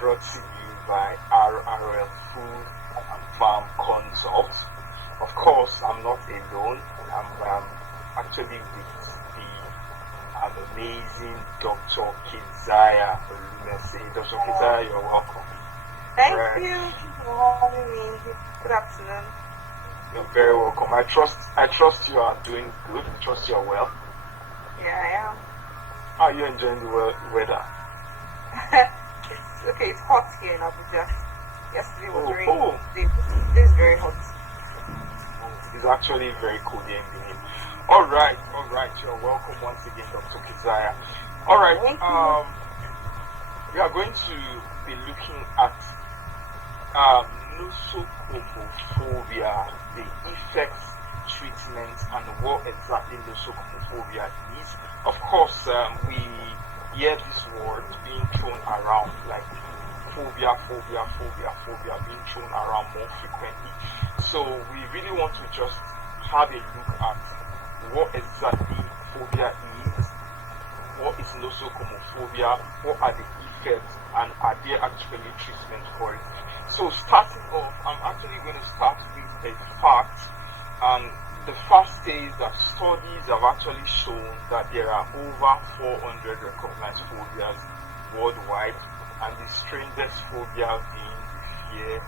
brought to you by RRL Food and Farm Consult. Of course, I'm not alone. I'm actually with the amazing Dr. Keziah Olumese. Dr. Keziah, you're welcome. Thank you for having me. Good afternoon. You're very welcome. I trust you are doing good. I trust you are well. Yeah, I am. How are you enjoying the weather? It's hot here in Abuja. Yesterday was raining. Today is very hot. It's actually very cool here in Benin. All right. You're welcome once again, Dr. Keziah. All right. We are going to be looking at nosocomephobia, the effects, treatments, and what exactly nosocomephobia is. Of course, we hear this word being thrown around, like phobia being thrown around more frequently. So we really want to just have a look at what exactly phobia is, what is nosocomephobia, what are the effects, and are there actually treatments for it. So starting off, I'm actually going to start with a fact, and the fact says that studies have actually shown that there are over 400 recognized phobias worldwide, and the strangest phobia being the fear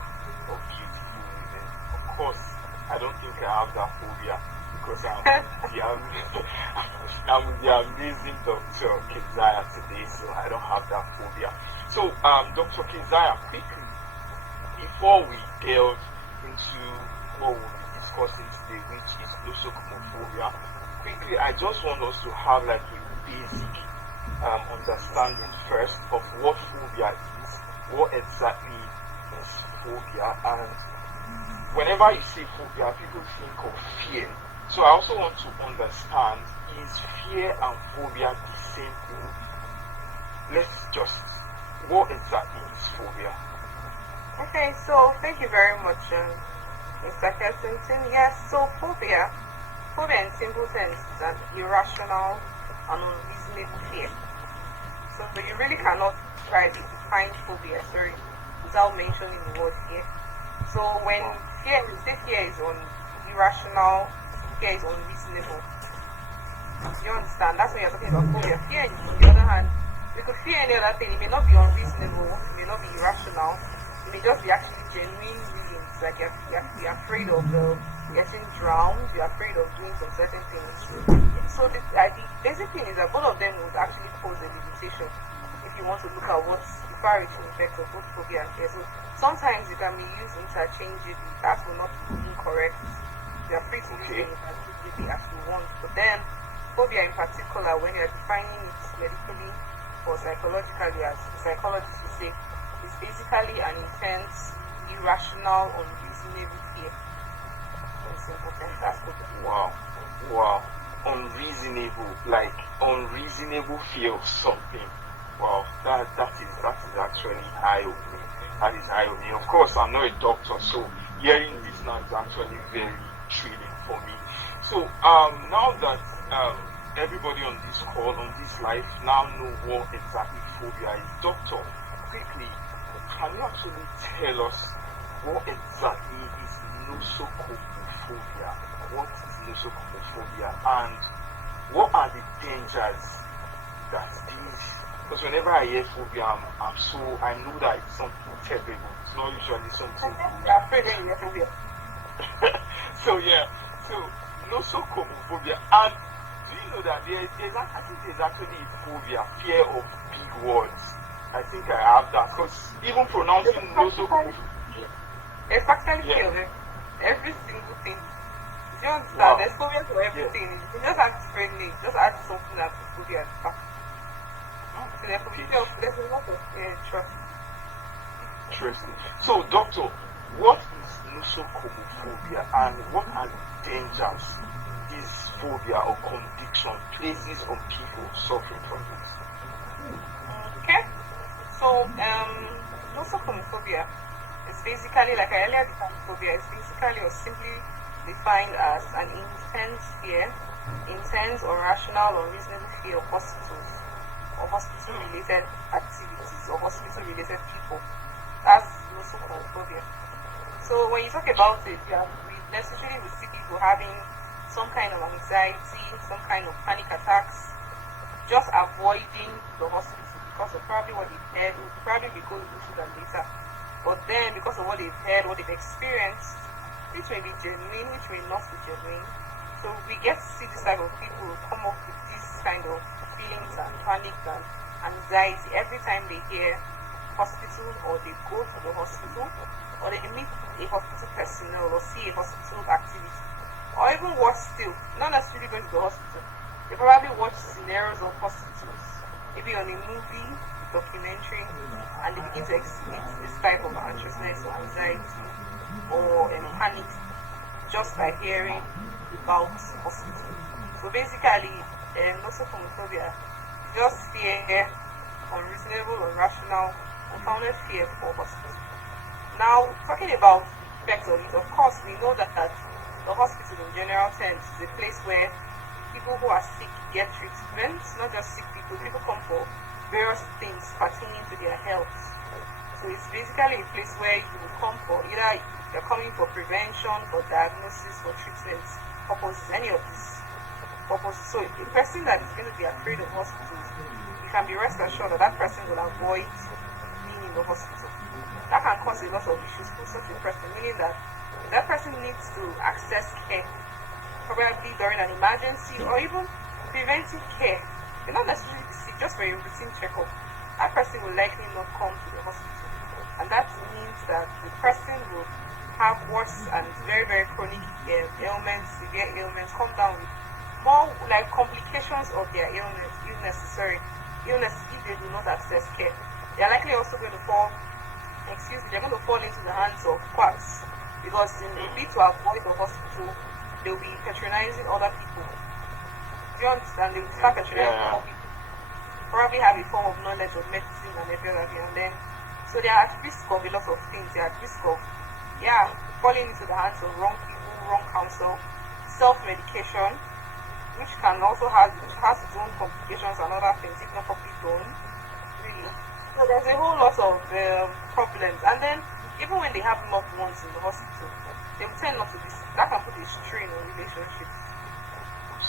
of beautiful women. Of course, I don't think I have that phobia because I'm the amazing Dr. Keziah today, so I don't have that phobia. So, Dr. Keziah, quickly, before we delve into what we'll be discussing today, which is nosocomephobia, quickly, I just want us to have like a basic understanding first of what phobia is, what exactly is phobia, and whenever you say phobia, people think of fear. So I also want to understand, is fear and phobia the same thing? What exactly is phobia? Okay, so thank you very much, Mr. Kensington. Yes, so phobia in simple sense is an irrational and unreasonable fear. So you really cannot try to define phobia, without mentioning the word fear. So when fear is irrational, fear is unreasonable. You understand? That's when you're talking about phobia. Fear, on the other hand, you could fear any other thing. It may not be unreasonable, it may not be irrational, it may just be actually genuine reasons. Like you're afraid of getting drowned, you're afraid of doing some certain things. So the basic thing is that both of them would actually pose a limitation if you want to look at what's the far-reaching effects of both phobia and fear. So sometimes you can be used interchangeably. That will not be incorrect. You are free to use them interchangeably as you want. But then phobia in particular, when you're defining it medically or psychologically, as psychologists would say, is basically an intense, irrational, unreasonable fear. That's what Wow. Unreasonable fear of something. Wow, that is actually eye-opening. That is eye-opening. Of course, I'm not a doctor, so hearing this now is actually very thrilling for me. So now that everybody on this call, on this live, now know what exactly phobia is, doctor, quickly, can you actually tell us what exactly is nosocomephobia? What is nosocomephobia, and what are the dangers that these? Because whenever I hear phobia, I know that it's something terrible. It's not usually something. I'm afraid when you hear phobia. So nosocomephobia, and do you know that I think there's actually a phobia, fear of big words. I think I have that, because even pronouncing nosocomephobia. It's actually fear of every single thing. Do you understand? There's phobia for everything. You just add different names. Just add something that's phobia at the back. So there's a lot of trust. Interesting. So, doctor, what is nosocomephobia, and what are the dangers this phobia or conviction places on people suffering from this? Okay. So, nosocomephobia is basically, like I earlier defined phobia, is basically or simply defined as an intense fear, intense or rational or reasonable fear of hospitals or hospital-related activities or hospital-related people. That's nosocomephobia. So when you talk about it, we necessarily will see people having some kind of anxiety, some kind of panic attacks, just avoiding the hospital because of probably what they've heard. We'll probably be going into that later. But then because of what they've heard, what they've experienced, which may be genuine, which may not be genuine. So we get to see this type of people who come up with this kind of feelings and panic and anxiety every time they hear hospital or they go to the hospital or they meet a hospital personnel or see a hospital activity. Or even worse still, not necessarily going to the hospital. They probably watch scenarios of hospitals, maybe on a movie, documentary, and they begin to exhibit this type of anxiousness or anxiety or panic just by hearing about hospital. So basically, nosocomephobia is just fear, unreasonable, irrational, unfounded fear for hospital. Now, talking about effects of it, of course, we know that the hospital in general terms is a place where people who are sick get treatment, not just sick people. People come for various things pertaining to their health. So it's basically a place where you will come for either you're coming for prevention, for diagnosis, for treatment purposes, any of these purposes. So a person that is going to be afraid of hospitals, you can be rest assured that that person will avoid being in the hospital. That can cause a lot of issues for such a person, meaning that that person needs to access care, probably during an emergency or even preventive care. They're not necessarily sick, just for a routine checkup. That person will likely not come to the hospital. And that means that the person will have worse and very, very chronic ailments, severe ailments, come down with more like complications of their illness if they do not access care. They're likely also going to they're going to fall into the hands of quacks. Because in a bid to avoid the hospital, they'll be patronizing other people. Do you understand? They will start patronizing other people. Probably have a form of knowledge of medicine and everything, and then so they are at risk of a lot of things. They are at risk of falling into the hands of wrong people, wrong counsel, self-medication, which can also has its own complications and other things if not properly done. Really. So there's a whole lot of problems, and then even when they have loved ones in the hospital, they will tend not to be sick. That can put a strain on relationships.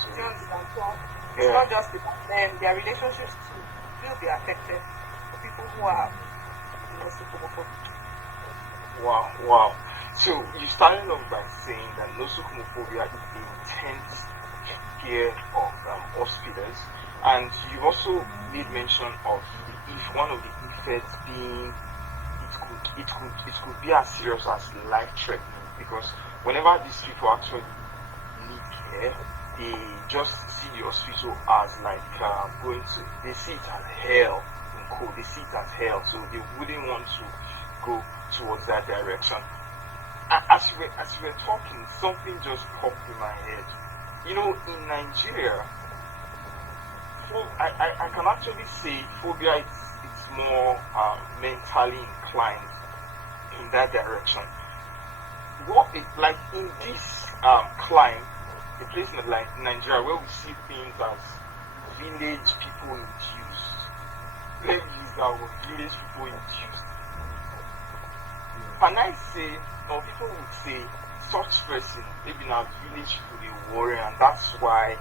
Do you understand? So it's not just about them, their relationships too will be affected for people who are nosocomephobia. Wow. So you started off by saying that nosocomephobia is the intense fear of hospitals, and you also made mention of one of the effects being it could be as serious as life-threatening, because whenever these people actually need care, they just see the hospital as like they see it as hell, they see it as hell, so they wouldn't want to go towards that direction. As you were talking, something just popped in my head. You know, in Nigeria, I can actually say phobia it's more mentally inclined in that direction. Like in this climb, a place like Nigeria where we see things as village people induced. Let me use that word, village people induced. Can I say, or people would say, such person, maybe now village people they worry, and that's why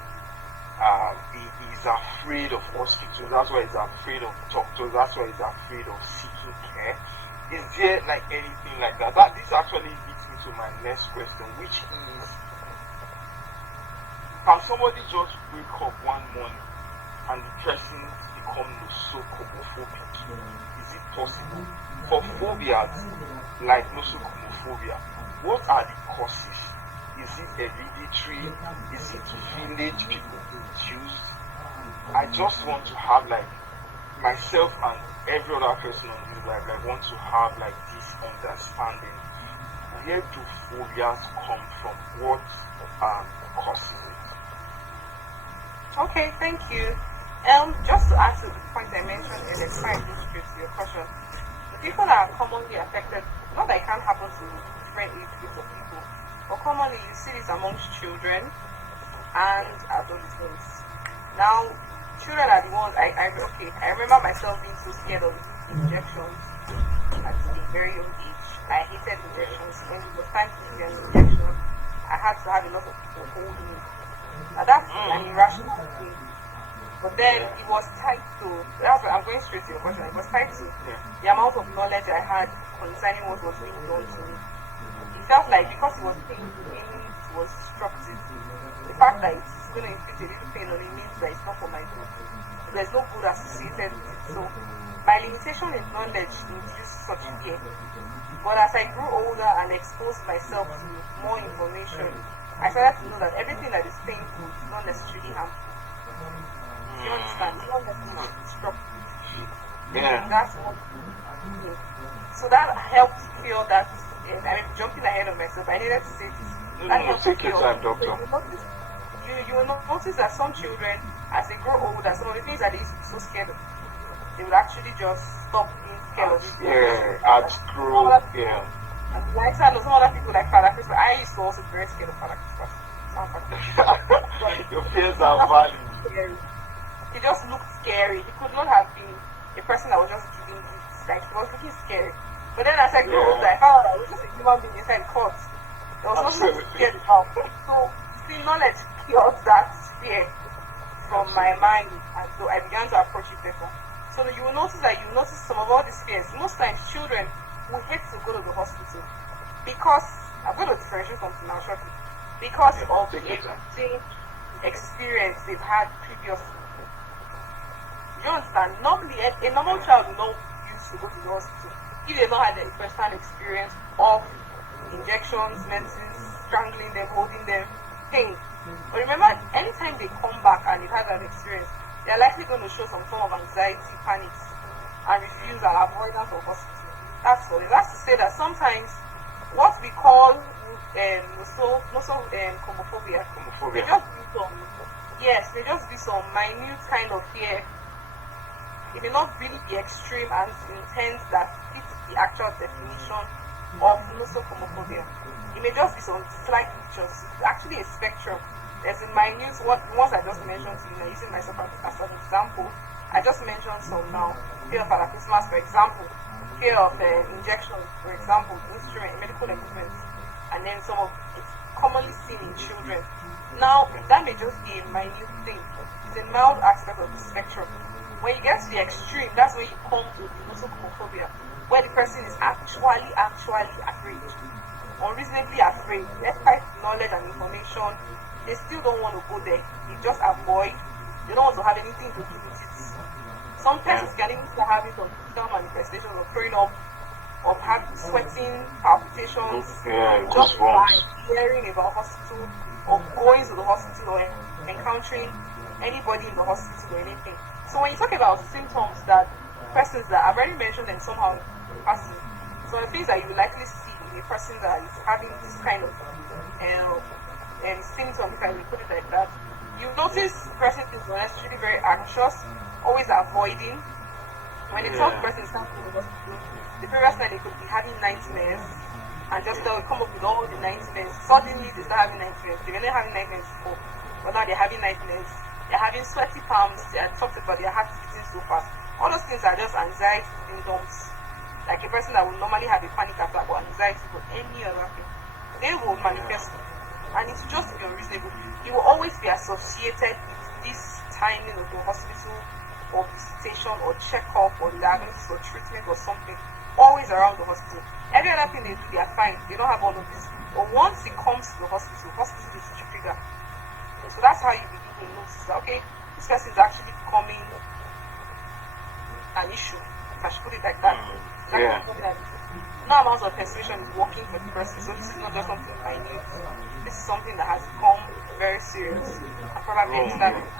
he is afraid of hospitals, that's why he's afraid of doctors, that's why he's afraid of seeking care. Is there like anything like that? This actually leads me to my next question, which is, can somebody just wake up one morning and the person become nosocomophobic? Is it possible? For phobias like nosocomephobia, what are the causes? Is it hereditary? Is it village people induced? I just want to have like myself and every other person on this life, I want to have like this understanding. Where do phobias come from? What causes it? Okay, thank you. Just to add to the point I mentioned earlier, before I go straight to your question, the people that are commonly affected, not that it can't happen to different age groups of people, but commonly you see this amongst children and adolescents. Now, children are the ones I remember myself being so scared of injections at a very young age. I hated injections. When it was time to give an injection, I had to have a lot of people hold me. Now that's an irrational thing. But then it was tied to, that's what I'm going straight to your question, it was tied to the amount of knowledge I had concerning what was being done to me. It felt like because it was painful, it was destructive. The fact that it's going to inflict a little pain on it means that it's not for my good. There's no good associated with it. So my limitation in knowledge induced such fear. But as I grew older and exposed myself to more information, I started to know that everything that is painful is not necessarily harmful. You understand? It's not necessarily destructive. Yeah. That's what. So that helped feel that. I'm jumping ahead of myself. I needed to say this. No, take your time, doctor. You will notice that some children, as they grow older, some of the things that they used to be so scared of, they will actually just stop being scared of it. Yeah, outgrow. Yeah. Like some other people like Father Christmas. I used to also be very scared of Father Christmas. Your fears are valid. He just looked scary. He could not have been a person that was just giving gifts. Like, he was looking scary. But then as I grew older, I found out that I was just a human being inside the court. There was nothing to scare about. So, see, knowledge killed that fear from my mind. And so I began to approach it better. So you will notice some of all these fears. Most times, children will hate to go to the hospital because, I'm going to differentiate something now shortly, because of the routine experience they've had previously. You understand? Normally, a normal child will not use to go to the hospital if they not had a first-hand experience of injections, medicines, strangling them, holding them, pain. But remember, anytime they come back and they've had that experience, they're likely going to show some form of anxiety, panic, and refuse and avoidance of hospital. That's all. That's to say that sometimes what we call nosocomephobia may just be some minute kind of fear. It may not really be extreme and intense that fits the actual definition of nosocomephobia. It may just be some slight features. It's actually a spectrum. There's a minute, the ones I just mentioned to you, using myself as an example. I just mentioned some now. Fear of Father Christmas, for example. Fear of injections, for example, instrument, medical equipment. And then some of it's commonly seen in children. Now, that may just be a minute thing. It's a mild aspect of the spectrum. When you get to the extreme, that's when you come to the nosocomephobia, where the person is actually afraid, unreasonably afraid, despite knowledge and information. They still don't want to go there. They just avoid. They don't want to have anything to do with it. Some persons can even start having some physical manifestations of throwing up, of having sweating, palpitations, just by hearing about hospital, or going to the hospital, or encountering anybody in the hospital or anything. So when you talk about symptoms that persons that I've already mentioned them somehow passing, so the things that you will likely see in a person that is having this kind of symptoms, if I may put it like that, you notice the person is necessarily very anxious, always avoiding. When they talk, the person is coming to the hospital, the previous night they could be having nightmares, and just they'll come up with all the nightmares. Suddenly they start having nightmares. They were not having nightmares before, but now they're having nightmares. They're having sweaty palms. They are talked about their heart beating so fast. All those things are just anxiety symptoms. Like a person that would normally have a panic attack or anxiety or any other thing, they will manifest it. And it's just be unreasonable. It will always be associated with this timing of the hospital or visitation or checkup or diagnosis or treatment or something. Always around the hospital. Every other thing they do, they are fine. They don't have all of this. But once it comes to the hospital is to trigger. So that's how you begin to notice that, okay, this person is actually becoming an issue. If I should put it like that. No amount of persuasion is working for the person. So this is not just something I knew. This is something that has become very serious and probably established.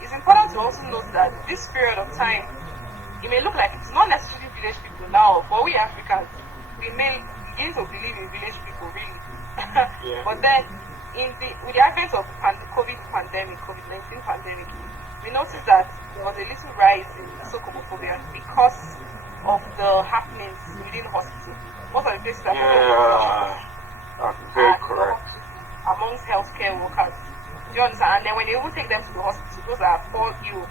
It's important to also note that this period of time, it may look like it's not necessarily village people now, but we Africans, we may begin to believe in village people really. But then, with the advent of COVID-19 pandemic, we noticed that there was a little rise in nosocomephobia because of the happenings within the hospital. Most of the places that very correct. Amongst healthcare workers. Do you understand? And then when they even take them to the hospital, those that fall ill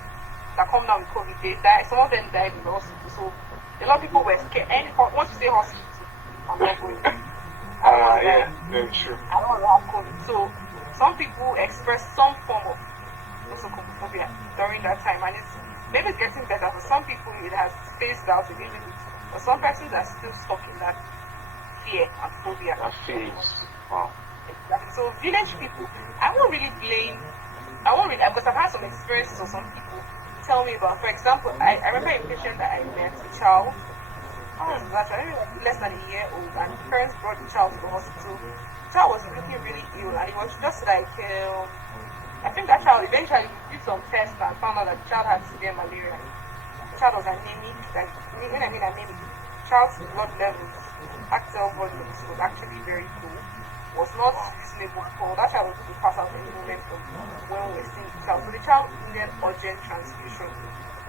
that come down with COVID, they died. Some of them died in the hospital. So a lot of people were scared. And once you say hospital, I'm not going. I don't want to die. Very true. I don't want to have COVID. So some people express some form of nosocomephobia during that time, and it's maybe getting better. For some people, it has phased out a little bit. But some persons are still stuck in that fear and phobia. That phase. Wow. Exactly. So village people, I won't really blame. I won't really, because I've had some experiences of some people tell me about. For example, I remember a patient that I met, a child. How was that? I remember less than a year old, and the parents brought the child to the hospital. The child was looking really ill, and it was just like, I think that child eventually did some tests and found out that the child had severe malaria. The child was anemic. Like, when I mean anemic, the child's blood levels, active volumes was actually very low. Was not reasonable at all. That child was going to pass out any moment from when we were seeing the child. So the child needed urgent transfusion.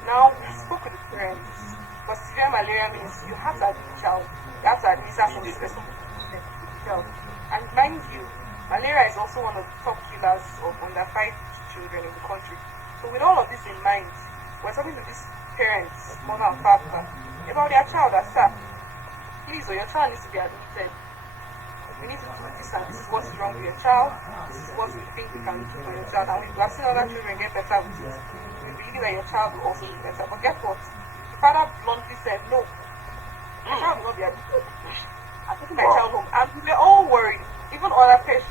Now, we spoke with the parents. Because severe malaria means you have to admit the child. You have to administer some specific treatment to the child. And mind you, malaria is also one of the top killers of under 5 children in the country. So with all of this in mind, we're talking to these parents, mother and father, about their child that said, please, your child needs to be admitted. We need to do this, and this is what's wrong with your child. This is what we think we can do for your child. And we have seen other children get better with it. We believe that your child will also be better. But guess what? The father bluntly said, no, your child will not be admitted. I'm taking my child home. And we were all worried. Even other parents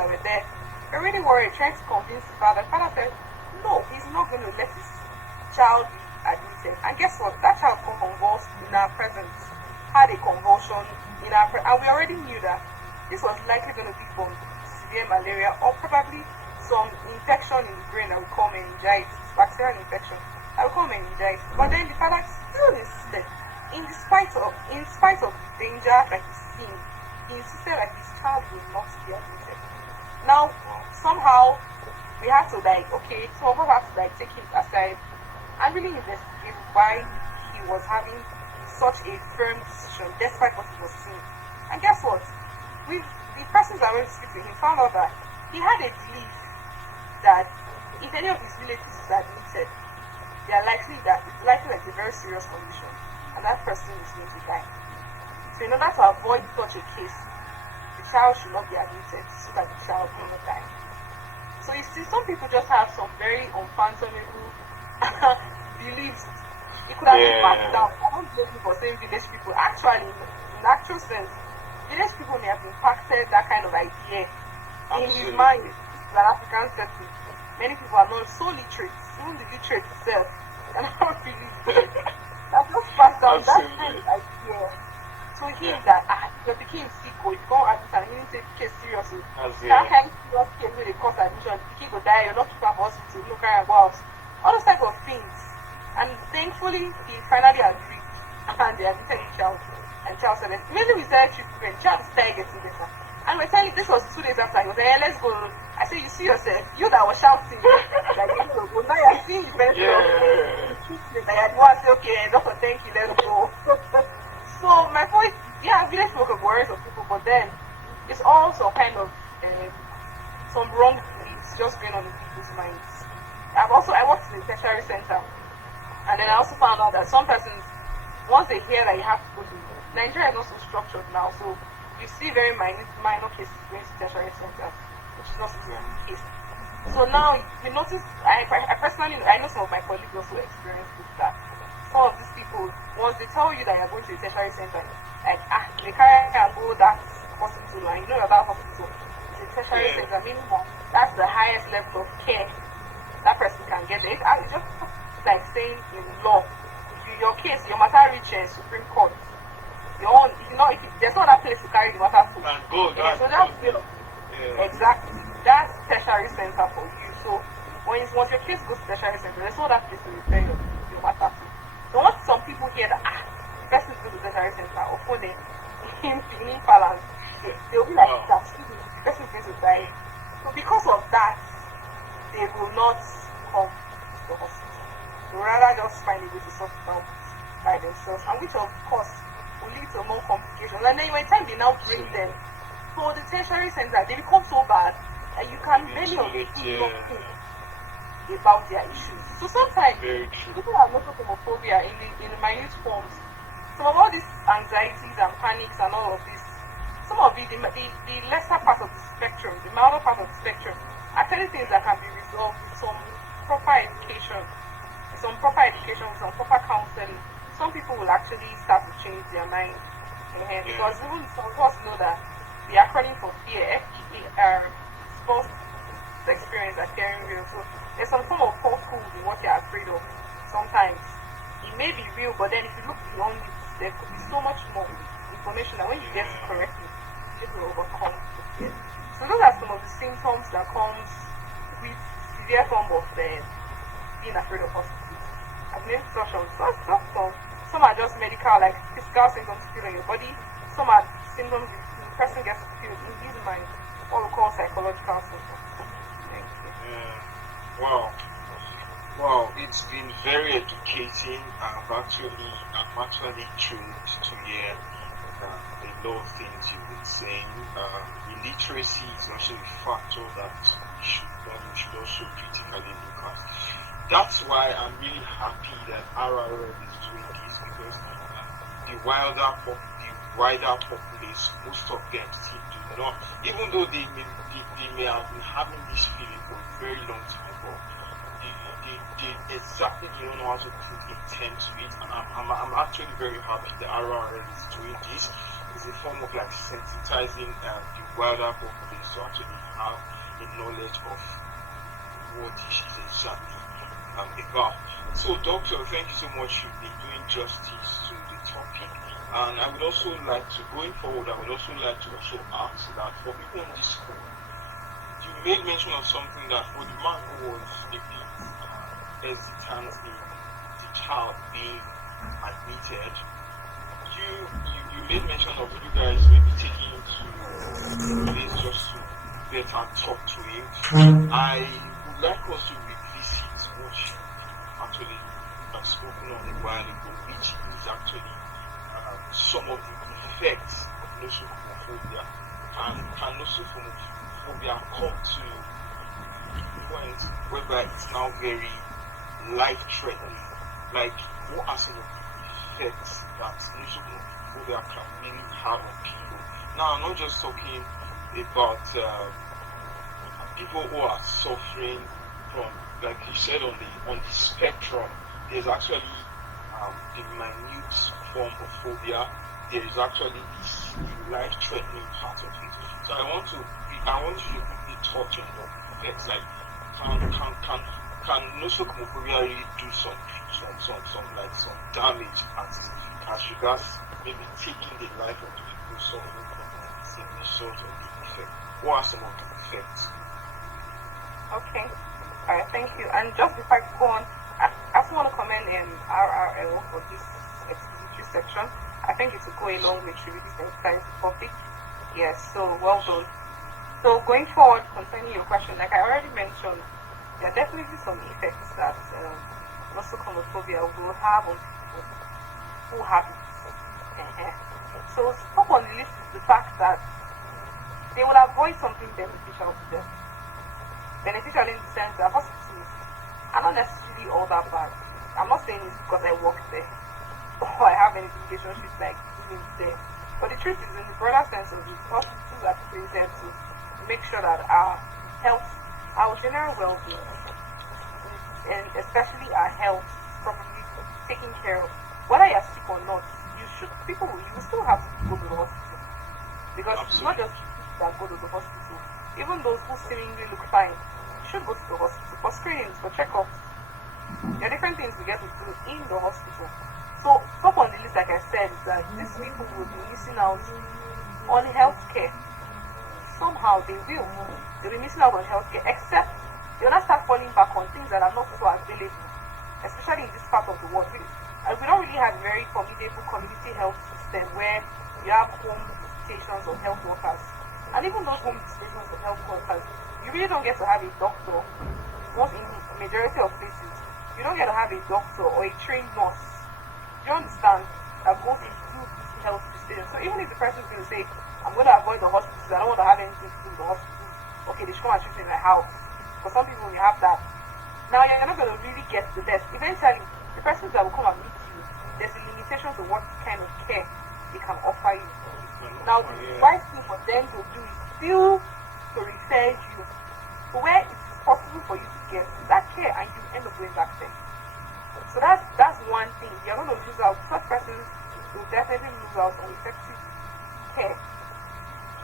that were there were really worried, trying to convince the father. The father said, no, he's not going to let his child be admitted. And guess what? That child convulsed in our presence, had a convulsion in our and we already knew that this was likely going to be from severe malaria or probably some infection in the brain that we call meningitis, bacterial infection that we call meningitis. But then the father still insisted, in spite of the danger that he's seen, he insisted that his child will not be admitted. Now, somehow we have to some of us have to take him aside and really investigate why he was having such a firm decision despite what he was seeing. And guess what? The persons that went to speak to him found out that he had a belief that if any of his relatives is admitted, it's likely like a very serious condition, and that person is going to die. So in order to avoid such a case, the child should not be admitted so that the child will not die. So you see, some people just have some very unfathomable beliefs. It could have been passed down. I don't blame you for saying village people. Actually, in actual sense, village people may have impacted that kind of idea in his mind. That African setting. Many people are not so literate. Even the literate itself cannot really that's just passed down that kind of idea to him that you're taking sick or if you can't admit and you didn't take the case seriously. That kind of serious case where they cause admission, the kid will die, you're not keeping for hospital, no carry and go out. All those type of things. And thankfully, he finally agreed, and they admitted the child. And child said, immediately we started treatment, child started getting better. And we're telling this was 2 days after. He was like, hey, let's go. I said, you see yourself, you that was shouting, like, well, now you're seeing the best of the treatment. I had one say, okay, doctor, thank you, let's go. So my point, village folk are worried of people, but then it's also kind of some wrong beliefs just going on in people's minds. I worked in a tertiary center. And then I also found out that some persons, once they hear that you have to go to Nigeria is not so structured now, so you see very minor cases going to tertiary centers, which is not the case. So now you notice, I personally, I know some of my colleagues also experienced this, that some of these people, once they tell you that you're going to a tertiary center, like, they carry and go that hospital, and you know that hospital is a tertiary center, meaning that that's the highest level of care that person can get. It's just like saying in law, if your case, your matter reaches Supreme Court, if there's no other place to carry the matter to. So that's exactly that's tertiary center for you. So once your case goes to tertiary center, there's no other place to refer your matter to. So once some people hear that the person goes to tertiary center, or phone in balance, they'll be like, that's the person is going to die. So because of that, they will not come to the hospital. They would rather just find a way to sort it out by themselves, and which of course will lead to more complications. And then by the time they now bring them to the tertiary center, they become so bad that you can many of the people not think. about their issues. So sometimes Very true. people have nosocomephobia in the minute forms. Some of all these anxieties and panics and all of this, some of it, the lesser part of the spectrum, the milder part of the spectrum, actually things that can be resolved with some proper education, some proper counseling. Some people will actually start to change their mind. Because even some of us know that the acronym for fear, FEAR, supposed to experience appearing real. So there's some form of falsehood in what you're afraid of. Sometimes it may be real, but then if you look beyond it, there could be so much more information that when you get it correctly, it will overcome the fear. So those are some of the symptoms that comes with severe form of being afraid of hospitals. I've named touch on some are just medical, like physical symptoms you feel in your body. Some are symptoms the person gets to feel in his mind, what we call psychological symptoms. Thank you. Wow, it's been very educating. I'm actually thrilled to hear a lot of things you've been saying. Illiteracy is also a factor that we should also critically look at. That's why I'm really happy that RRL is doing this, because the wider populace, most of them still do not, even though they may have been having this feeling for a very long time, but they exactly don't know how to put intent to it. And I'm actually very happy that RRL is doing this. It's a form of like sensitizing the wider populace to actually have a knowledge of what this is exactly about. So, Doctor, thank you so much. You've been doing justice to the topic. And I would also like to, going forward, I would also like to also ask that for people in this school, you made mention of something that for the man who was a bit hesitant in the child being admitted, you made mention of you guys maybe taking him to the place just to better talk to him. I would like us to revisit what you actually have spoken on a while ago, which is actually some of the effects of nosocomephobia. And can nosocomephobia come to a point whereby it's now very life-threatening? Like, what are some of the effects that nosocomephobia can really have on people? Now, I'm not just talking about people who are suffering from, like you said, on the spectrum. There's actually the minute form of phobia. There is actually this life-threatening part of it. So I want you to quickly touch on the effects. Like, can nosocomephobia really do some damage as regards maybe taking the life of the people suffering from the result of the effect? What are some of the effects? Okay. Alright, thank you. And just before I go on, I also want to comment in RRL for this expository section. I think it will go a long way to really sensitize the topic. Yes, so well done. So going forward, concerning your question, like I already mentioned, there are definitely some effects that nosocomephobia will have on people who have it. So top on the list is the fact that they will avoid something beneficial to them. Beneficial in the sense that hospitals are not necessarily all that bad. I'm not saying it's because I work there or I have any relationships like living there. But the truth is, in the broader sense of it, hospitals are created to make sure that our health, our general well-being, and especially our health, is properly taken care of. Whether you're sick or not, you will still have to go to the hospital. Because it's not just people that go to the hospital. Even those who seemingly look fine, you should go to the hospital for screenings, for checkups. There are different things we get to do in the hospital. So, top on the list, like I said, is that these people will be missing out on healthcare. Somehow they will. They'll be missing out on healthcare, except they'll not start falling back on things that are not so available, especially in this part of the world. We don't really have a very formidable community health system where you have home visitations of health workers. And even those home visitations of health workers, you really don't get to have a doctor. Most in the majority of places, you don't get to have a doctor or a trained nurse. Do you understand? That goes into this health visitation. So even if the person is going to say, I'm going to avoid the hospitals, I don't want to have anything to do with the hospitals, okay, they should come and treat me in my house. For some people, you have that. Now you're not going to really get the best. Eventually, the persons that will come and meet you, there's a limitation to what kind of care they can offer you. Now, the right thing for them to do is still to refer you to where it is possible for you to get that care, and you end up going back there. So that's one thing. You're going to lose out. Such persons will definitely lose out on effective care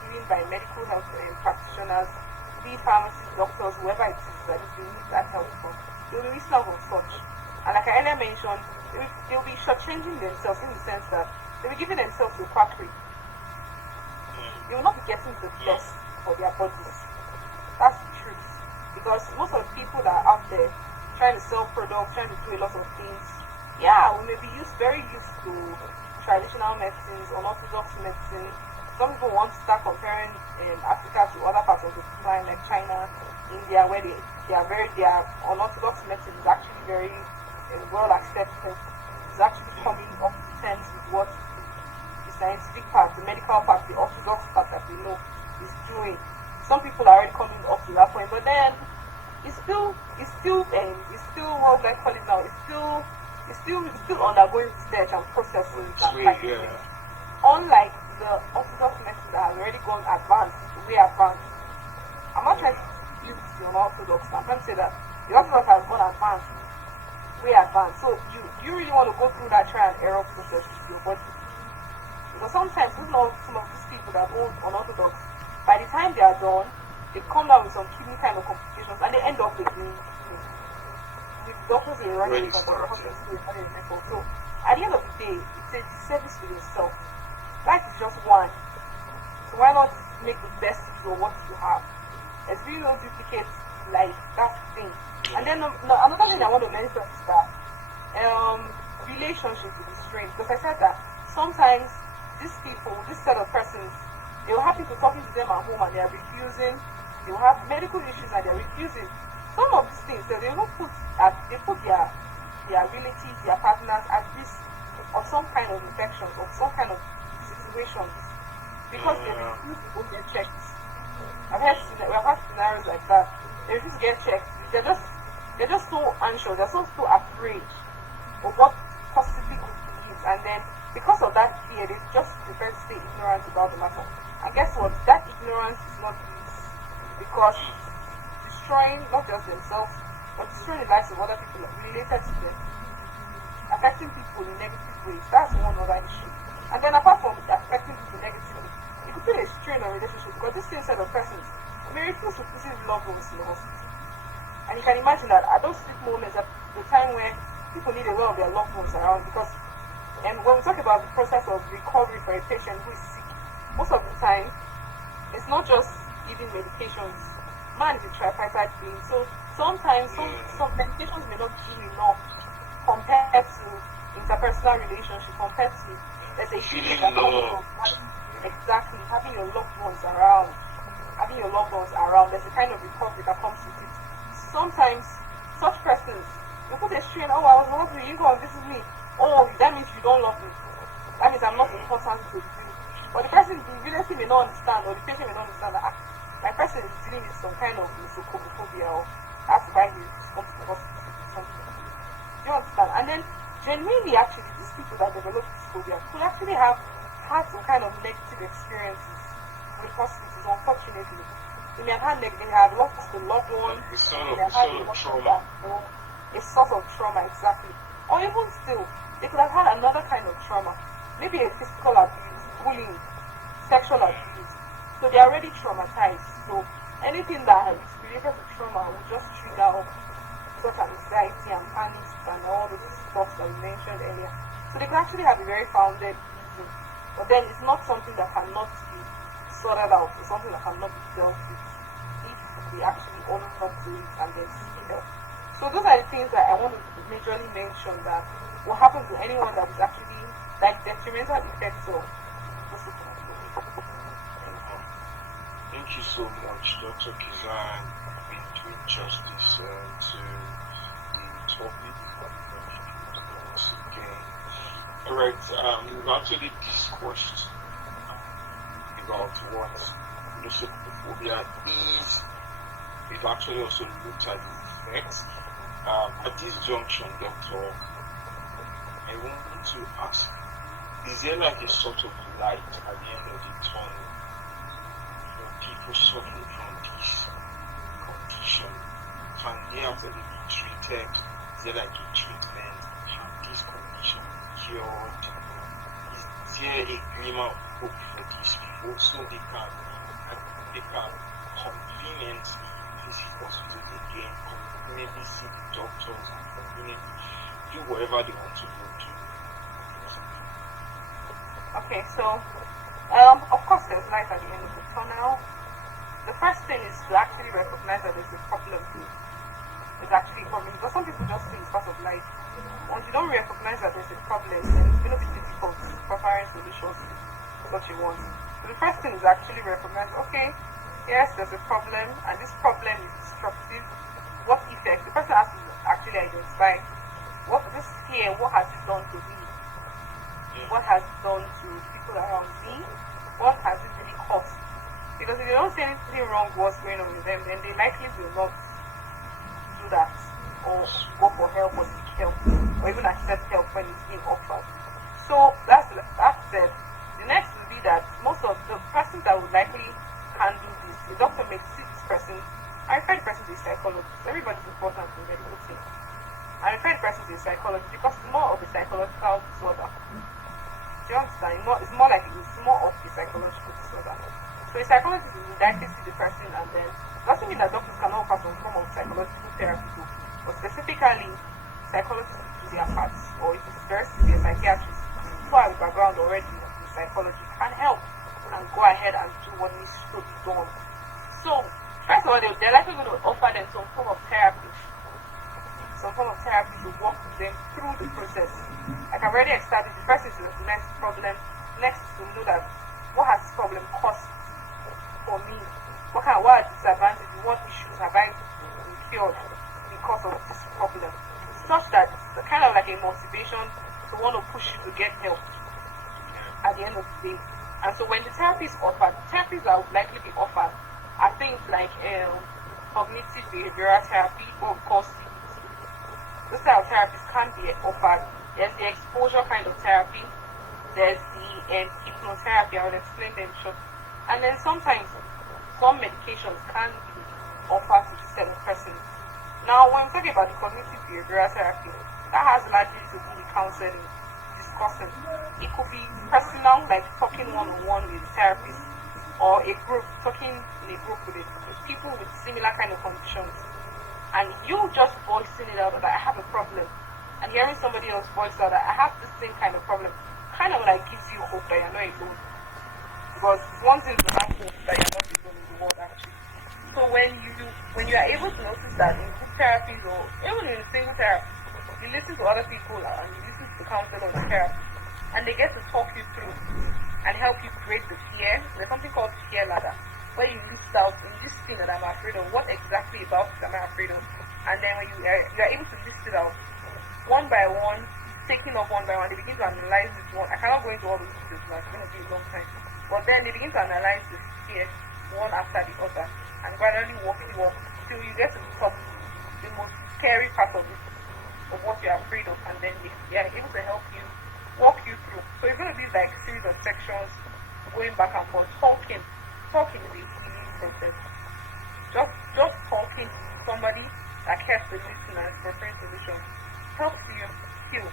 given by medical health practitioners, be it pharmacists, doctors, whoever it is that they need that help from. They'll be missing out on such. And like I earlier mentioned, they'll be shortchanging themselves in the sense that they'll be giving themselves to quackery. They will not be getting the best for their bodies. That's the truth. Because most of the people that are out there trying to sell products, trying to do a lot of things, yeah, we may be very used to traditional medicines, unorthodox medicine. Some people want to start comparing Africa to other parts of the planet like China, India, where their unorthodox medicine is actually very well accepted. It's actually coming up to terms with what the scientific part, the medical part, the orthodox part that we know is doing. Some people are already coming up to that point, but then it's still what I call it now. It's still undergoing research and processing. Unlike the orthodox medicine that has already gone advanced, way advanced. I'm not trying to use the unorthodox. I'm trying to say that the orthodox has gone advanced, way advanced. So you really want to go through that trial and error process with your body. Because sometimes even some of these people that own unorthodox, by the time they are done, they come down with some kidney kind of complications and they end up with the doctors will run away from the hospital. So at the end of the day, it's a service to yourself. Life is just one. So why not make the best use of what you have? There's really no duplicate life. That's the thing. And then another thing I want to mention is that relationships with the strange. Because I said that sometimes these people, this set of persons, they will have people talking to them at home and they are refusing. They will have medical issues and they are refusing. Some of these things, so they will put their relatives, their partners at risk of some kind of infections or some kind of situations because they refuse to go get checked. We've had scenarios like that. They refuse to get checked. They're just so anxious. They're so afraid of what possibly could be it. And then because of that fear, they just prefer to stay ignorant about the matter. And guess what? That ignorance is not peace because it's destroying not just themselves, but destroying the lives of other people related to them, affecting people in negative ways. That's one other issue. And then apart from affecting people negatively, it could put a strain on relationship because this same set of persons may refuse to visit loved ones in the hospital. And you can imagine that at those sleep moments, at the time where people need a lot of their loved ones around, because and when we talk about the process of recovery for a patient who is sick, most of the time it's not just giving medications. Man is a tripartite being, so sometimes some medications may not be enough compared to interpersonal relationship, compared to there's a feeling that exactly having your loved ones around. There's a kind of recovery that comes with it. Sometimes such persons you put a strain, oh I was hungry, you go and visit me. Oh, that means you don't love me. That means I'm not important to you. But the person, the village may not understand, or the patient may not understand that my person is dealing with some kind of nosocomephobia, or that's why he's come to the hospital or something. Do you understand? And then, genuinely, actually, these people that develop this phobia could actually have had some kind of negative experiences with hospitals, unfortunately. They may have had they had lost a loved one, a sort of trauma. A sort of trauma, exactly. Or even still, they could have had another kind of trauma. Maybe a physical abuse, bullying, sexual abuse. So they're already traumatized. So anything that is related to trauma will just trigger up such anxiety and panic and all those stuff that we mentioned earlier. So they could actually have a very founded reason. But then it's not something that cannot be sorted out. It's something that cannot be dealt with if we actually own up to it and then seek help. So those are the things that I want to majorly mention that will happen to anyone that is actually like detrimental effects of nosocomephobia. Thank you so much, Dr. Kizan, in doing justice to the topic. Once again. Alright, we've actually discussed about what nosocomephobia is. We've actually also looked at the effects. At this junction, doctor, I want to ask, is there like a sort of light at the end of the tunnel for people suffering from this condition? Can they actually be treated? Is there like a treatment? Can this condition be cured? Is there a glimmer of hope for these people so they can conveniently visit hospital again, conveniently see the doctors, and conveniently do whatever they want to do? Okay, so of course there's light at the end of the tunnel. The first thing is to actually recognize that there's a problem. There's actually a problem because some people just think it's part of life. Once you don't recognize that there's a problem, then it's going to be difficult to find solutions to what you want. So the first thing is actually recognize, okay, yes, there's a problem, and this problem is destructive. What effect? The person has to actually identify what this fear, what has it done to me? What has it done to people around me? What has it really cost? Because if they don't see anything wrong with what's going on with them, then they likely will not do that or go for help or seek help or even accept help when it's being offered. So that said, the next will be that most of the persons that would likely handle this, the doctor may see this person, I refer the person to a psychologist. Everybody's important in medical team. I refer the person to a psychologist because it's more of a psychological disorder. Do you understand? It's more of a psychological disorder. So a psychologist will likely see the person, and then doesn't mean that doctors cannot offer some form of psychological therapy too. But specifically, psychologists do their parts, or if it's very severe, psychiatrists who have a background already in psychology can help and go ahead and do what needs to be done. So, first of all, they're likely going to offer them some form of therapy. Some form of therapy to walk with them through the process. Like I've already established, the first is to recognize the problem. Next is to know that what has this problem cost for me? What are the disadvantages? What issues have I incurred because of this problem? Such that it's kind of like a motivation to want to push you to get help at the end of the day. And so when the therapy is offered, therapies that would likely be offered are things like cognitive behavioral therapy, or of course those type of therapies can be offered. There's the exposure kind of therapy, there's the hypnotherapy, I will explain them short. And then sometimes some medications can be offered to this set of persons. Now when we're talking about the cognitive behavioral therapy, that has largely to do with counseling, discussing. It could be personal, like talking one-on-one with a therapist, or a group, talking in a group with people with similar kind of conditions. And you just voicing it out that I have a problem, and hearing somebody else voice out that I have the same kind of problem, kind of like gives you hope that you're not alone. Because one thing to have hope that you're not alone in the world actually. So when you are able to notice that in group therapies or even in single therapy, you listen to other people and you listen to the counselor or the therapist, and they get to talk you through and help you create the fear. There's something called fear ladder, where you list out in this thing that I'm afraid of, what exactly about it am I afraid of, and then when you are able to list it out one by one, taking off one by one, they begin to analyze this one. I cannot go into all those details now, it's going to be a long time, but then they begin to analyze the fear one after the other and gradually walk you up till you get to the top, the most scary part of it, of what you're afraid of, and then they are able to help you walk you through. So it's going to be like a series of sections going back and forth, talking is a healing process. Just talking to somebody that cares to listen and preferring solutions helps you heal,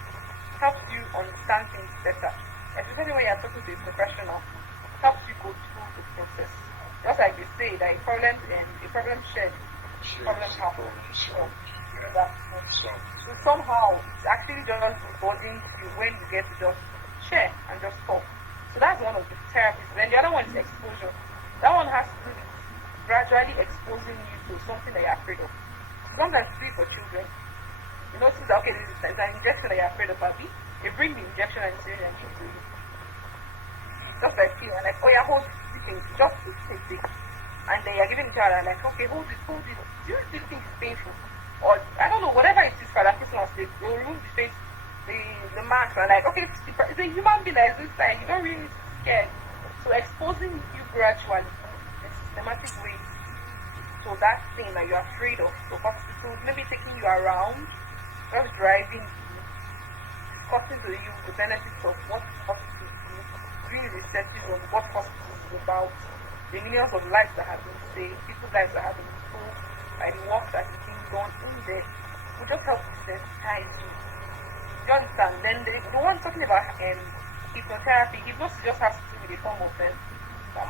helps you understand things better. Especially when you're talking to a professional, helps you go through the process. Just like they say that a problem shared, problem half. So somehow it's actually just bothering you when you get to just share and just talk. So that's one of the therapies. Then the other one is exposure. That one has to do with gradually exposing you to something that you're afraid of. Sometimes it's for children. You notice that, okay, there's an injection that you're afraid of, Abby. They bring the injection and say and give it to you. Just like you, and like, oh yeah, hold this thing, just to take it. And then you're giving it to her and like, okay, hold it. Do you still think it's painful? Or, I don't know, whatever it is for that person, they'll remove the face, the marks, and like, okay, it's a human being that is inside, you don't really need to be scared. So exposing you gradually, a systematic way to So that thing that you're afraid of, so hospitals maybe taking you around, just driving you, discussing to you the benefits of what hospitals do, doing researches on what hospitals is about, the millions of lives that have been saved, people's lives that have been improved by the work that is being done in there, will just help to sensitize you. You understand? Then the one talking about hypnotherapy, hypnosis just has to do with a form of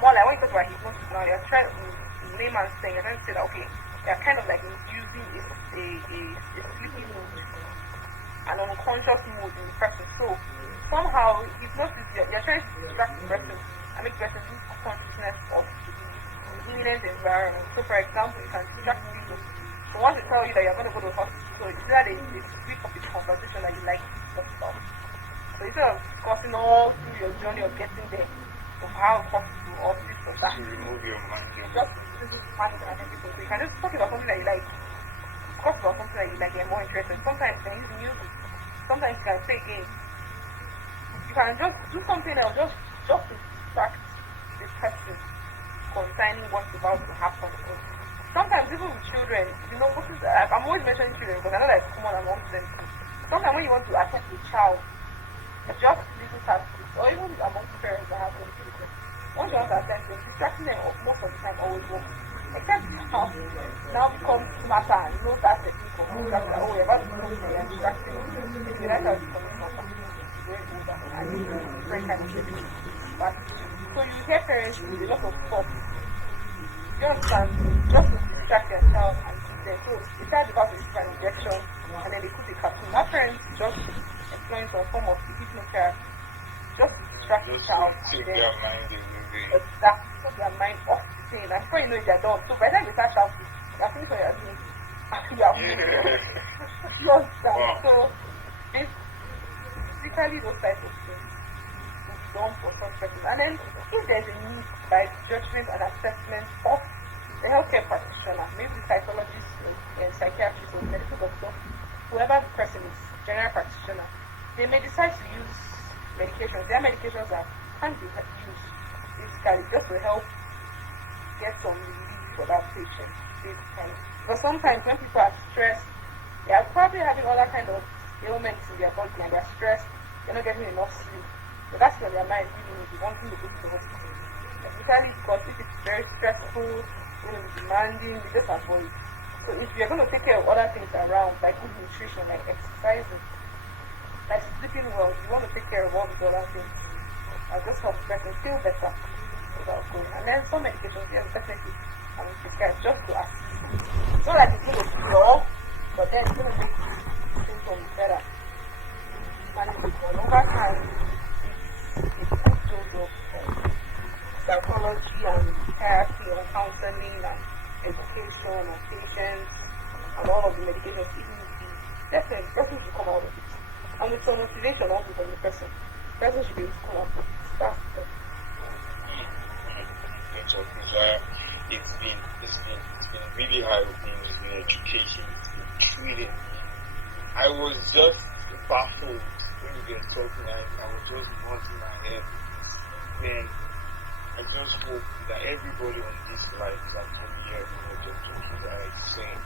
more like when you talk about hypnosis now, you're trying in layman's saying, you're trying to say that okay, they're kind of like infusing a sleepy mood, an unconscious mood in the person. So somehow hypnosis, you're trying to distract the person and make the person lose consciousness of the imminent environment. So for example, you can distract people. So once they tell you that you're going to go to the hospital, so it's either they speak of the conversation that you like to discuss about. So instead of discussing all through your journey of getting there, of how hospital or this or that, To remove your mind. just listen to mind and everything. So you can just talk about something that you like, discuss about something that you like, you're more interested. Sometimes you can use music. Sometimes you can play games. You can just do something else, just to distract the person concerning what's about to happen. Sometimes even with children, I'm always mentioning children because I know that it's common amongst them. Sometimes when you want to attend a child, it's just little tactics, or even amongst parents that have them children. Once you want to attend them, distracting them most of the time always works. Except now becomes smarter and knows that technique of distracting. Oh, you're about to do something, you're distracting. Maybe that child is becoming smarter. Very older and different kind of thing. But so you hear parents with a lot of stuff. You understand? Just to distract yourself and keep them. So they start about to receive an injection and then they put a cartoon. That parents just employing some form of hypnotherapy just to distract the child. Take their mind is moving. Exactly. Put their mind off the thing. And before you know it, they're done. So by the time they start shouting, they're finished what you're doing. You are moving. You understand? Wow. So it's basically those types of things done for such persons. And then if there's a need by judgment and assessment of the healthcare practitioner, maybe the psychologist and psychiatrist or medical doctor, whoever the person is, general practitioner, they may decide to use medications. There are medications that can be used basically just to help get some relief for that patient, basically. But sometimes when people are stressed, they are probably having other kind of ailments in their body and they're stressed, they're not getting enough sleep. So that's when their mind really is wanting to go to the hospital. Especially because if it's very stressful, demanding, we just avoid. So if you're going to take care of other things around, like good nutrition, like exercising, like sleeping well, you want to take care of all these other things. I'll just help the person feel better without going. And then some medications, yes, definitely, take care just to assist. It's not like it's going to cure, but then it's going to make symptoms better. And over time, it's good dose of psychology and therapy and counseling and education and patients and all of the medications even definitely should come out of it. And with some motivation also from the person. The person should be able to come out of it. That's the It's been really eye-opening. It's been education. It's been thrilling. I was just baffled when you were talking. I was just nodding my head. Man, I just hope that everybody on this life is actually here for Dr. Kizaya is saying,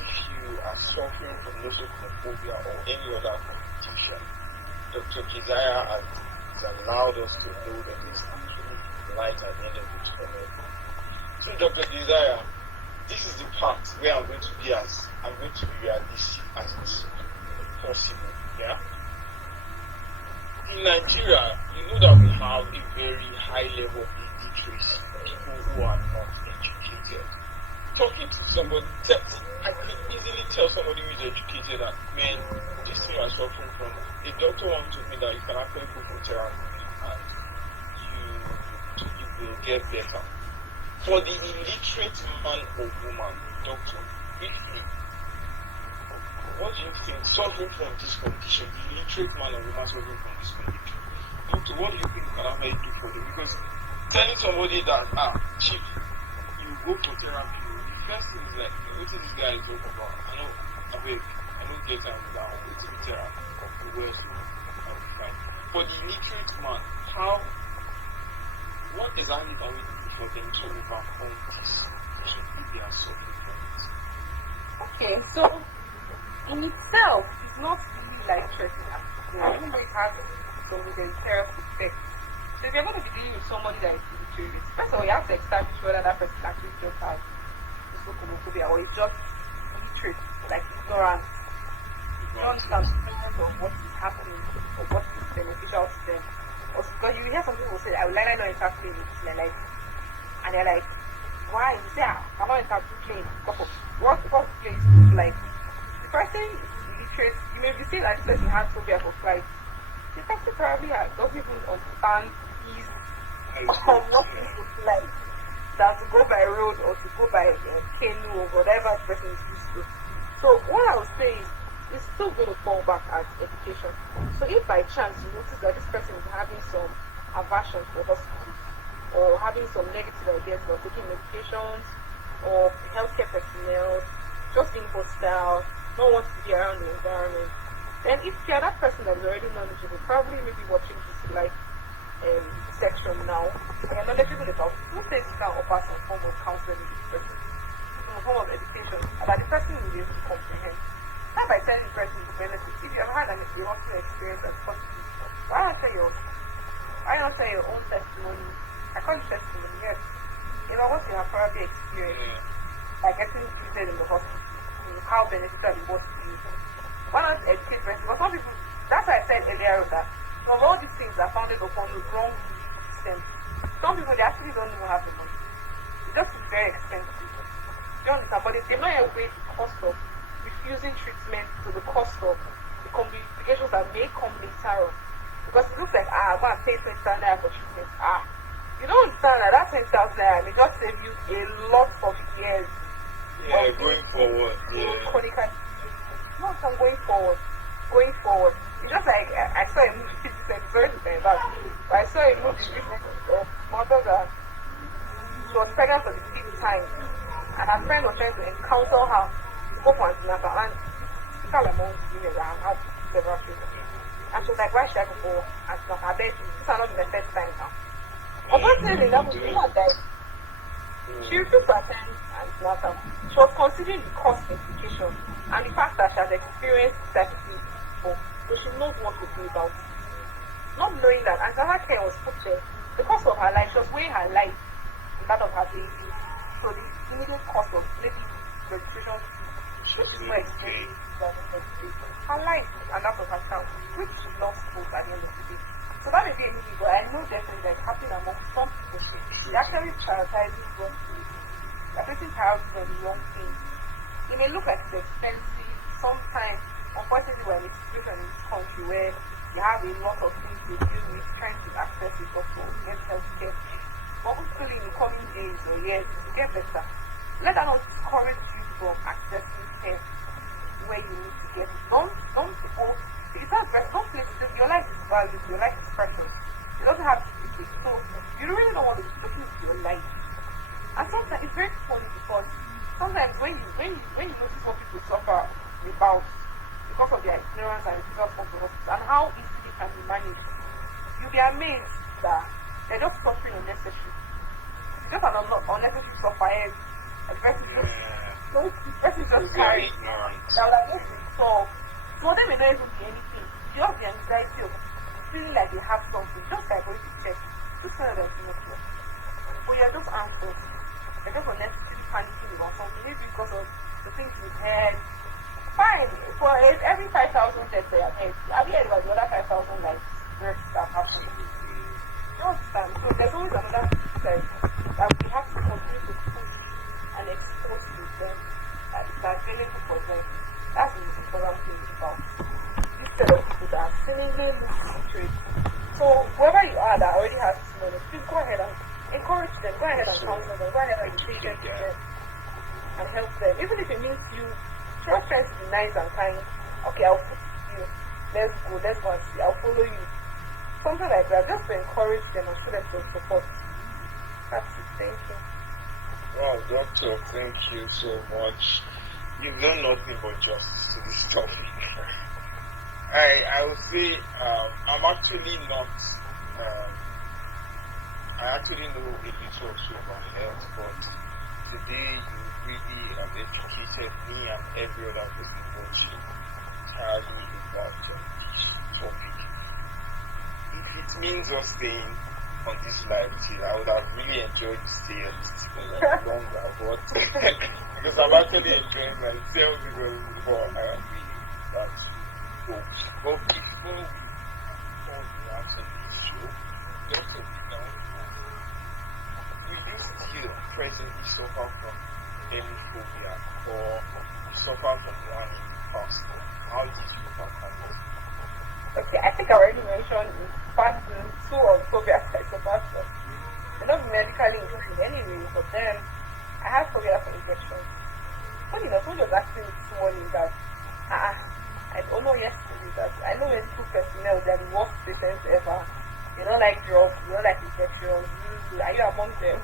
if you are suffering from nosocomephobia or any other constitution, Dr. Kizaya has allowed us to know that there's actually light at the end of the tunnel. So Dr. Kizaya, this is the part where I'm going to be realistic as it's possible. Yeah. In Nigeria, you know that we have a very high level of illiteracy, people who are not educated. Talking to somebody, I can easily tell somebody who is educated that, man, this thing I'm suffering from. A doctor once told me that you can actually go for therapy and you will get better. For the illiterate man or woman, doctor, briefly, what do you think suffering from this condition, the illiterate man or woman suffering from this condition? Doctor, what do you think can I do for them? Because telling somebody that, chief, you go for therapy, the first thing is like, what is this guy is talking about? I don't get time with that one. It's in therapy. Where is it? For the illiterate man, what exactly can we do for them to overcome this issue they are suffering from it? Okay, so in itself, it's not really life threatening. Even though it has some deleterious effects. So if you're going to be dealing with somebody that is illiterate, first of all, you have to establish whether that person actually just has nosocomephobia or is just illiterate, like ignorant. You don't understand the importance of what is happening or what is beneficial to them. Also, because you hear some people say, I would like not interact with my life. And they're like, why? You say, I'm not interact with playing. What place is like? The person is illiterate. You may be saying that this person has phobia for flight. The person probably doesn't even understand his what it looks like. Than to go by road or to go by canoe or whatever the person is used to. So what I would say is, it's still going to fall back at education. So if by chance you notice that this person is having some aversion for hospital or having some negative ideas about taking medications or healthcare personnel, just being hostile, not want to be around the environment, then if you're that person that is already knowledgeable, probably maybe watching this like section now, and you're knowledgeable about it, who says you can offer some form of counseling to this person, some form of education about the person will be able to comprehend. Not by telling the person the benefits. If you have had a hospital experience as positive, why not share your own testimony? I call it testimony, yes. You know what you have probably experienced, like getting treated in the hospital, how beneficial it was to you. Why not educate person? Because some people, that's why I said earlier that of all these things are founded upon the wrong system. Some people, they actually don't even have the money. It's just very expensive. You understand? But they might weigh the cost of refusing treatment to the cost of the complications that may come later on. Because it looks like, I'm going to pay 20,000 naira for treatment. You don't understand that 20,000 naira may just save you a lot of years. Yeah, going forward. Yeah. No, I'm going forward. Going forward. It's just like, I saw a movie, sorry to say that, but I saw a movie of mother that she was pregnant for the 5th time, and her friend was trying to encounter her. Go for antenatal, and it's not like most women that have had several children. And she was like, why should I go for antenatal? I bet this is not the first time now. Unfortunately, that was not died. She refused to attend antenatal. She was considering the cost implication and the fact that she has experienced certain before, so she knows what to do about it. Not knowing that antenatal care was put there, the cost of her life, she was weighing her life and that of her baby. So the immediate cost of maybe registration, which is more expensive than the her life and that of her child, which she lost both at the end of the day. So that may be a need, but I know definitely that it's happening among some people. They're actually prioritizing wrong things. They're placing priorities on the wrong things. It may look like it's expensive. Sometimes, unfortunately, we're in a situation in this country where you have a lot of things to deal with, trying to access the doctor, get health care. But hopefully in the coming days or years, it will get better. Let that not discourage you from accessing care where you need to get it. Don't go. It's not right. Don't place your life is valued, your life is precious. It doesn't have to be big. So you really don't want to be looking into your life. And sometimes it's very funny because sometimes when you notice what people suffer about because of their ignorance and refusal of hospital and how easily it can be managed, you'll be amazed that they're just suffering unnecessary. It's just an unnecessary suffering. And the person just carrying that would have just been solved. For them, it doesn't even be anything. Just the anxiety of feeling like they have something, just like going to check. Just kind of like nothing. But you're just anxious. You're just unnecessarily panicking about something. Maybe because of the things you've heard. Fine. For every 5,000 deaths that I've heard, have you heard about the other 5,000 like births that happened? You understand? So there's always another side that we have to continue to push and expose to them that is available for them. That's the most important thing about this set of people that are seemingly looking into it. So whoever you are that already has this knowledge, please go ahead and encourage them, go ahead and counsel them, go ahead and be patient with them and help them. Even if it means you just trying to be nice and kind, okay, I'll put you, let's go and see, I'll follow you. Something like that, just to encourage them and show them some support. That's it, thank you. Wow, doctor, thank you so much. You've done nothing but justice to this topic. I would say I'm actually not I actually know a little or so about health, but today you really have educated me and every other person watching entirely about this topic. If it means us staying on this live till I would have really enjoyed to stay on this for like longer, but because I'm actually enjoying myself because before I am really that. So, but before we answer this show, just to be done, we do still presently suffer from phobia or suffer from one in the past. How did you overcome it? Okay, I think I already mentioned in part 2 of phobia I suffer from. They're not medically included anyway, but then I had phobia for injections. Funny enough, someone just asked me this morning that, I don't know yesterday that I know medical personnel, they're the worst patients ever. They don't like drugs, they don't like injections. Are you among them?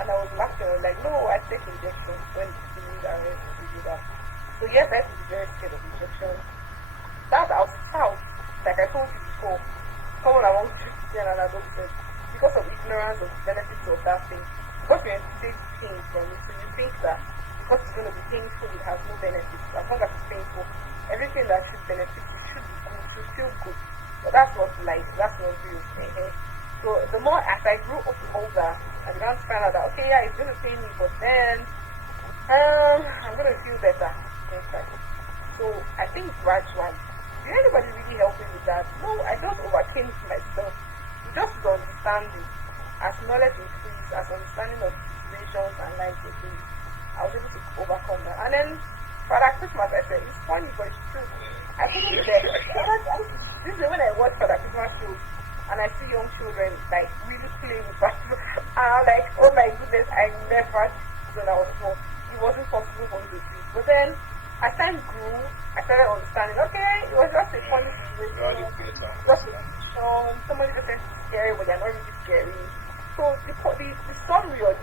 And I was laughing. I was like, no, I take injections when it's need and to do that. So yes, I used to be very scared of injections. That I was south, like I told you before, someone among 50 and an adolescent, because of ignorance of the benefits of that thing, because you anticipate pain from it, so you think that because it's going to be painful, it has no benefits. As long as it's painful, everything that should benefit you should be good, should feel good. But that's not life, that's not real. So the more as I grew up older, I began to find out that okay, yeah, it's going to pain me, but then I'm going to feel better. So I think gradually, did anybody really help me with that? No, I just overcame it myself. Just with understanding, as knowledge increased, as understanding of situations and life increased, I was able to overcome that. And then Father Christmas, I said, it's funny, but it's true. I couldn't get this is when I watch Father Christmas shows and I see young children like really playing with basketball. I'm like, oh my goodness, I never did when I was small. It wasn't possible for me to see. But then as time grew, I started understanding, okay, it was just a funny situation. Somebody just said it's scary, but they're not really scary. So the summary or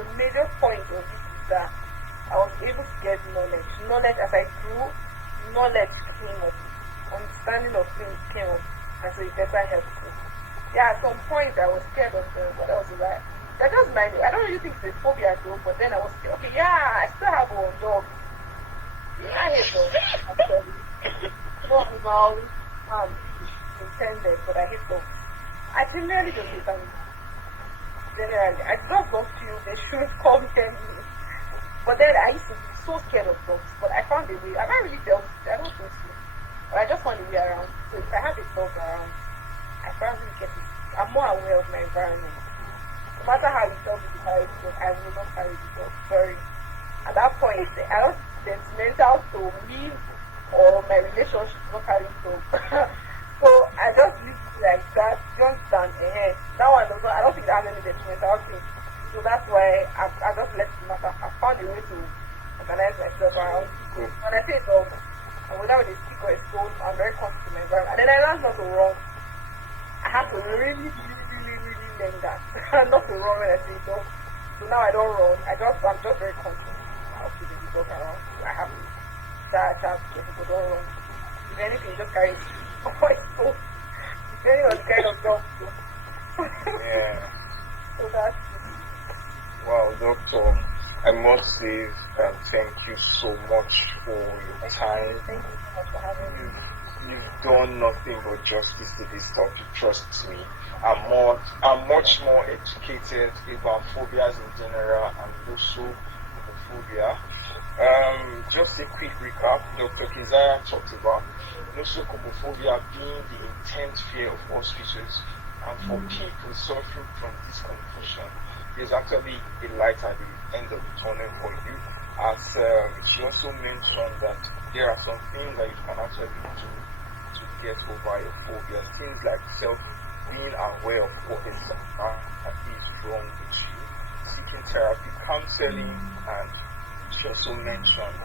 the major point of this is that I was able to get knowledge. Knowledge as I grew, knowledge came up. Understanding of things came up. And so it better helped me. Yeah, at some point I was scared of what else was I? That just mind me. I don't really think it's a phobia though, but then I was scared. Okay, yeah, I still have a dog. I hate dogs, actually. No animal intended, but I hate dogs. I generally just hate them. Generally, I just don't feel they should come near me. But then I used to be so scared of dogs, but I found a way. I can't really tell. I don't think so. But I just want to be around. So if I have a dog around, I probably get it. I'm more aware of my environment. No matter how you tell me to carry the dog, I will not carry the dog. Sorry. At that point, I don't sentimental to me or my relationship not carry the dog. So I just live like that. You understand? That one also, I don't think that has any detrimental thing. So that's why I just let it matter. I found a way to organize myself around. When I say dog, and whether with a stick or a stone, I'm very conscious of my environment. And then I learned not to run. I have to really learn that. Not to run when I say dog. So now I don't run. I'm just very conscious of keeping the dog around. So I have to charge people don't run. If anything, just carry it. Oh, it's so. Depending on the kind of dog. Yeah. So that's. Wow, Doctor, I must say thank you so much for your time. Thank you so much for having me. You've done nothing but justice to this topic, trust me. I'm much more educated about phobias in general and nosocomephobia. Just a quick recap, Dr. Keziah talked about nosocomephobia being the intense fear of hospitals, and for people suffering from this confusion, there's actually a light at the end of the tunnel for you. As she also mentioned that there are some things that you can actually do to get over your phobia. Things like being aware of what is wrong with you, seeking therapy, counseling, and she also mentioned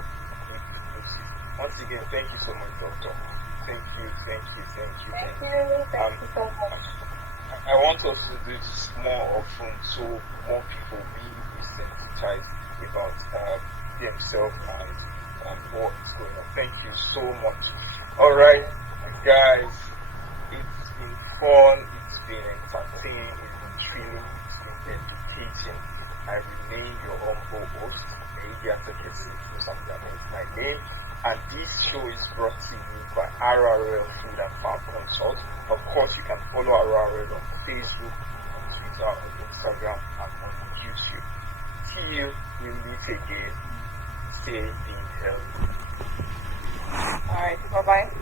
hypnosis. Once again, thank you so much, Doctor. Thank you. Thank you so much. I want us to do this more often so more people be sensitized about themselves and what is going on. Thank you so much. Alright, guys, it's been fun, it's been entertaining, it's been feeling it's been educating. I remain your humble host, Media Advocacy for something is my name. And this show is brought to you by RRL Food and Farm Consult. Of course, you can follow RRL on Facebook, on Twitter, on Instagram, and on YouTube. Till we meet again, stay being healthy. Alright, bye bye.